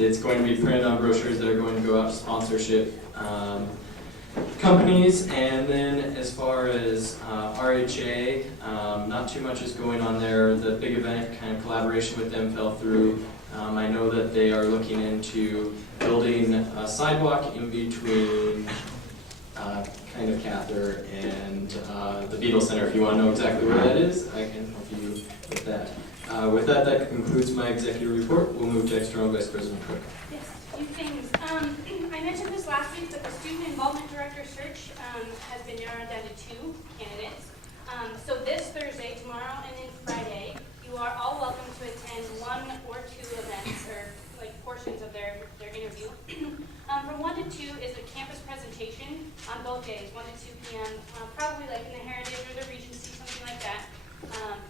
It's going to be printed on brochures that are going to go out to sponsorship companies. And then as far as RHA, not too much is going on there. The big event kind of collaboration with them fell through. I know that they are looking into building a sidewalk in between kind of Cather and the Beetle Center. If you want to know exactly where that is, I can help you with that. With that, that concludes my executive report. We'll move to external Vice President Cook. Yes, a few things. I mentioned this last week, but the Student Involvement Director search has been narrowed down to 2 candidates. So this Thursday, tomorrow, and then Friday, you are all welcome to attend 1 or 2 events, or like portions of their interview. From 1 to 2 is a campus presentation on both days, 1 to 2 p.m., probably like in the Heritage or the Regency, something like that.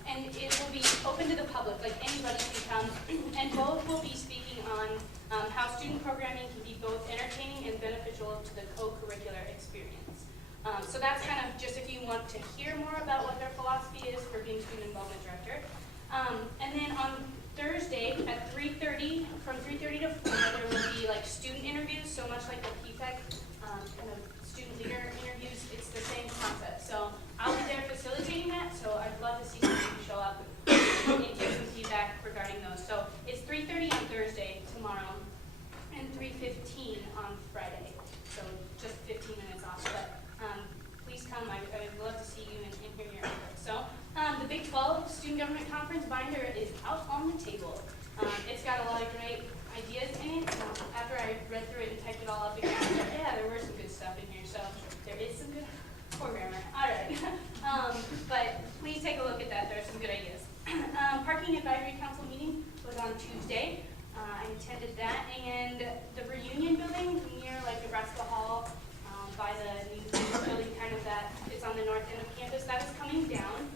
And it will be open to the public, like anybody can come, and both will be speaking on how student programming can be both entertaining and beneficial to the co-curricular experience. So that's kind of just if you want to hear more about what their philosophy is for being Student Involvement Director. And then on Thursday at 3:30, from 3:30 to 4, there will be like student interviews, so much like the PFEC kind of student leader interviews. It's the same concept. So I'll be there facilitating that, so I'd love to see some of you show up and give some feedback regarding those. So it's 3:30 on Thursday, tomorrow, and 3:15 on Friday. So just 15 minutes off. But please come. I would love to see you and hear your input. So the Big 12 Student Government Conference binder is out on the table. It's got a lot of great ideas in it. After I read through it and typed it all up again, I was like, yeah, there were some good stuff in here. So there is some good programmer. All right. But please take a look at that. There are some good ideas. Parking Advisory Council meeting was on Tuesday. I attended that. And the reunion building near like Nebraska Hall by the new building, kind of that, it's on the north end of campus, that is coming down.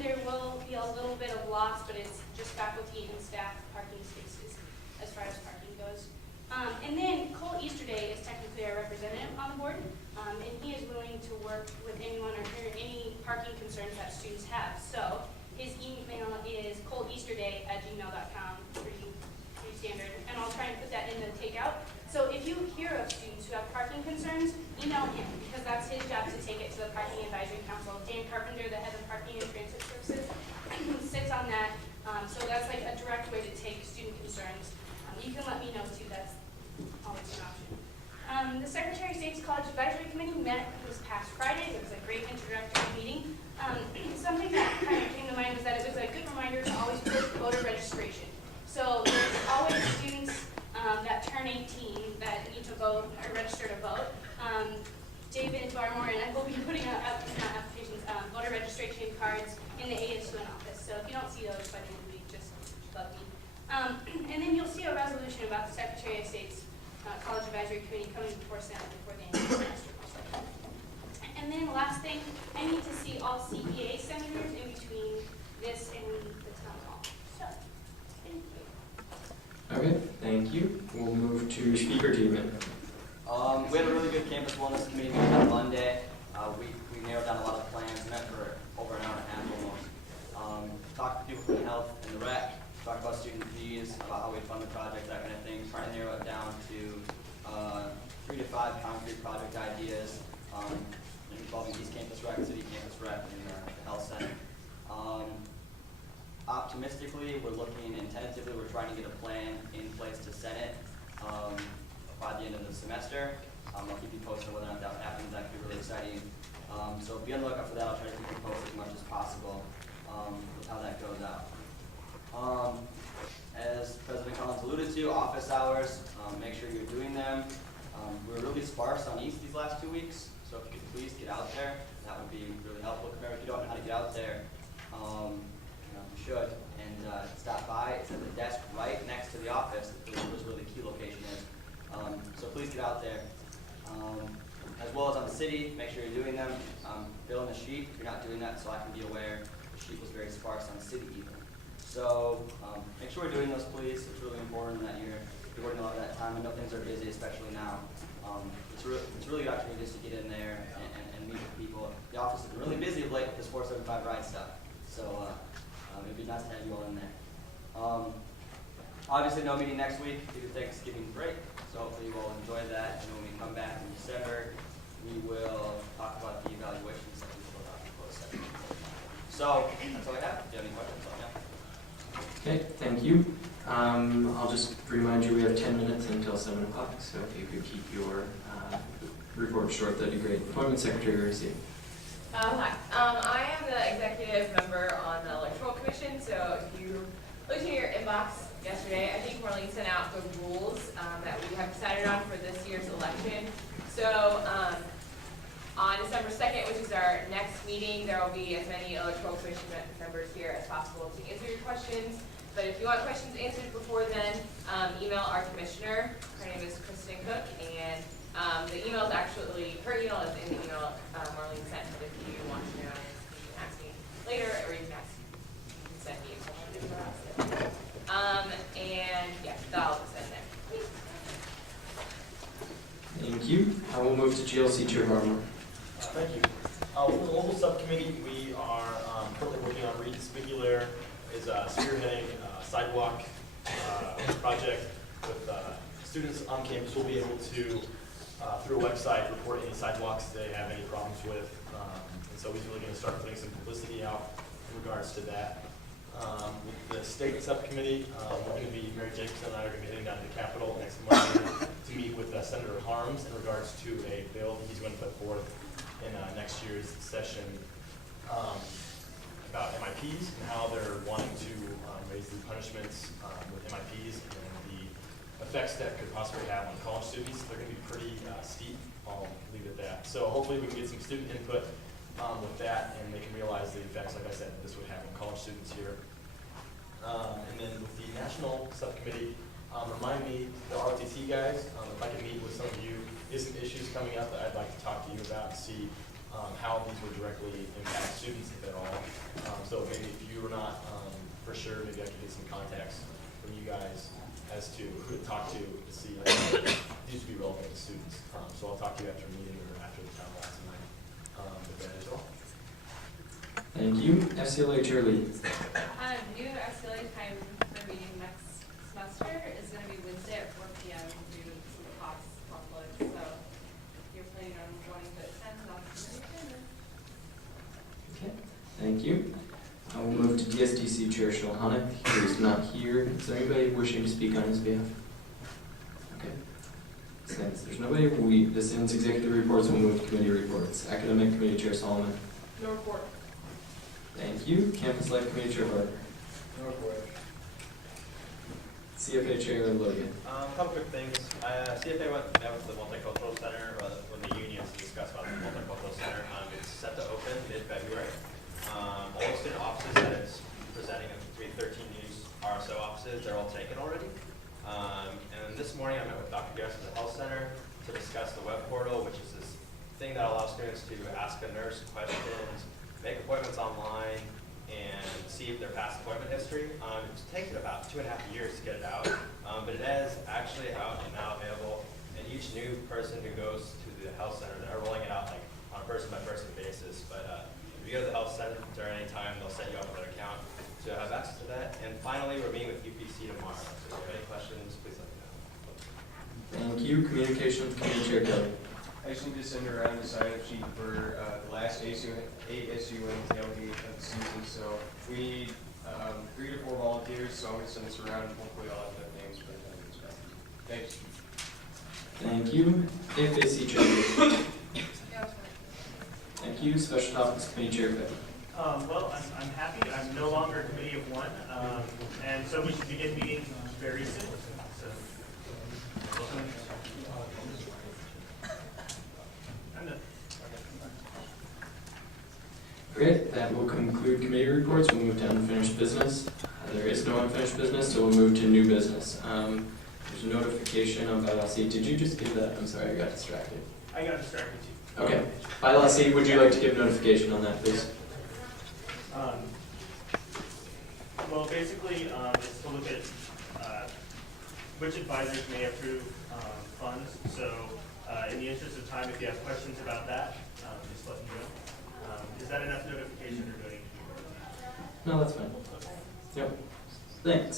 There will be a little bit of loss, but it's just faculty and staff parking spaces as far as parking goes. And then Cole Easterday is technically our representative on the board, and he is willing to work with anyone or hear any parking concerns that students have. So his email is coleeasterday@gmail.com, pretty standard, and I'll try and put that in the takeout. So if you hear of students who have parking concerns, email him, because that's his job to take it to the Parking Advisory Council. Dan Carpenter, the head of Parking and Transit Services, sits on that. So that's like a direct way to take student concerns. You can let me know too, that's always an option. The Secretary of State's College Advisory Committee met this past Friday. It was a great introductory meeting. Something that kind of came to mind was that it was a good reminder to always put voter registration. So there's always students that turn 18 that need to vote or register to vote. David Barmore and I will be putting out applications, voter registration cards in the ASUN office. So if you don't see those by the end of the week, just bug me. And then you'll see a resolution about the Secretary of State's College Advisory Committee coming before Senate before the end of the semester. And then last thing, I need to see all CPA senators in between this and the town hall. So, thank you. Okay, thank you. We'll move to speaker achievement. We had a really good campus wellness committee meeting on Monday. We narrowed down a lot of plans, met for over an hour and a half almost. Talked to people from the health and the rec, talked about student fees, about how we fund the project, that kind of thing. Trying to narrow it down to 3 to 5 concrete project ideas involving East Campus Rec, City Campus Rec, and the health center. Optimistically, we're looking, and tentatively, we're trying to get a plan in place to Senate by the end of the semester. I'll keep you posted whether or not that happens. That could be really exciting. So be on the lookout for that. I'll try to keep you posted as much as possible with how that goes out. As President Collins alluded to, office hours, make sure you're doing them. We're really sparse on East these last 2 weeks, so if you could please get out there, that would be really helpful. If you don't know how to get out there, you should, and stop by. It's at the desk right next to the office. That's where the key location is. So please get out there. As well as on the city, make sure you're doing them. Fill in the sheet if you're not doing that, so I can be aware. The sheet was very sparse on city even. So make sure we're doing those, please. It's really important that you're working a lot of that time. I know things are busy, especially now. It's really good opportunity just to get in there and meet with people. The office has been really busy of late with this 475 ride stuff. So it'd be nice to have you all in there. Obviously, no meeting next week due to Thanksgiving break, so hopefully you will enjoy that. And when we come back in December, we will talk about the evaluations that we filled out in closed session. So that's all I have. Do you have any questions on that? Okay, thank you. I'll just remind you we have 10 minutes until 7 o'clock, so if you could keep your report short, that'd be great. Appointment Secretary Garcia. Hi. I am the executive member on the electoral commission, so if you looked in your inbox yesterday, I think Marlene sent out the rules that we have decided on for this year's election. So on December 2nd, which is our next meeting, there will be as many electoral commission members here as possible to answer your questions. But if you want questions answered before then, email our commissioner. Her name is Kristen Cook, and the email is actually, her email is in the email Marlene sent, but if you want to know, you can ask me later, or you can send me a question. And yeah, that'll just end there. Thank you. I will move to GLC Chair Barber. Thank you. With the local subcommittee, we are currently working on Reed Spigular is spearheading a sidewalk project with students on campus will be able to, through a website, report any sidewalks they have any problems with. And so we're really going to start putting some publicity out in regards to that. With the state subcommittee, we're going to be, Mary Jacobson and I are going to be heading down to the Capitol next Monday to meet with Senator Harms in regards to a bill he's going to put forth in next year's session about MIPs and how they're wanting to raise the punishments with MIPs and the effects that could possibly have on college students. They're going to be pretty steep. I'll leave it at that. So hopefully we can get some student input with that, and they can realize the effects, like I said, that this would have on college students here. And then with the national subcommittee, remind me, the ROTC guys, if I can meet with some of you, there's some issues coming up that I'd like to talk to you about and see how these would directly impact students, if at all. So maybe if you were not for sure, maybe I could get some contacts from you guys as to who to talk to see these would be relevant to students. So I'll talk to you after a meeting or after the town hall tonight with that as well. Thank you. FCLA Chair Lee. New SLA time for meeting next semester is going to be Wednesday at 4 p.m. due to some cost conflicts. So if you're planning on wanting to attend, that's going. Okay, thank you. I will move to DSDC Chair Shulhanic, who is not here. Is there anybody wishing to speak on his behalf? Okay. Since there's nobody, this ends executive reports. We'll move to committee reports. Academic Committee Chair Solomon. No report. Thank you. Campus Life Committee Chair Barber. No report. CFA Chair Logan. A couple quick things. CFA met with the Multicultural Center, or with the unions to discuss about the Multicultural Center. It's set to open mid-February. All the student offices that it's presenting, between 13 new RSO offices, they're all taken already. And this morning I met with Dr. Garrison at the Health Center to discuss the web portal, which is this thing that allows students to ask a nurse questions, make appointments online, and see if their past appointment history. It's taken about 2.5 years to get it out, but it is actually out and now available. And each new person who goes to the health center, they're rolling it out like on a person-by-person basis. But if you go to the health center at any time, they'll set you up with an account to have access to that. And finally, we're meeting with UPC tomorrow. So if you have any questions, please let me know. Thank you. Communications Committee Chair Kelly. I just need to send around the sign-up sheet for the last ASUN tailgate of the season. So we need 3 to 4 volunteers, so I'm going to send this around and hopefully I'll have enough names for the time. Thanks. Thank you. FAC Chair. Thank you. Special Topics Committee Chair Peck. Well, I'm happy. I'm no longer a committee of one, and so we should begin meeting very soon. So, I'm done. Great. That will conclude committee reports. We'll move to unfinished business. There is no unfinished business, so we'll move to new business. There's a notification on bylaw C. Did you just give that? I'm sorry, I got distracted. I got distracted too. Okay. Bylaw C, would you like to give notification on that, please? Well, basically, it's to look at which advisors may approve funds. So, in the interest of time, if you have questions about that, just let me know. Is that enough notification or do I need to do more? No, that's fine. Yep. Thanks.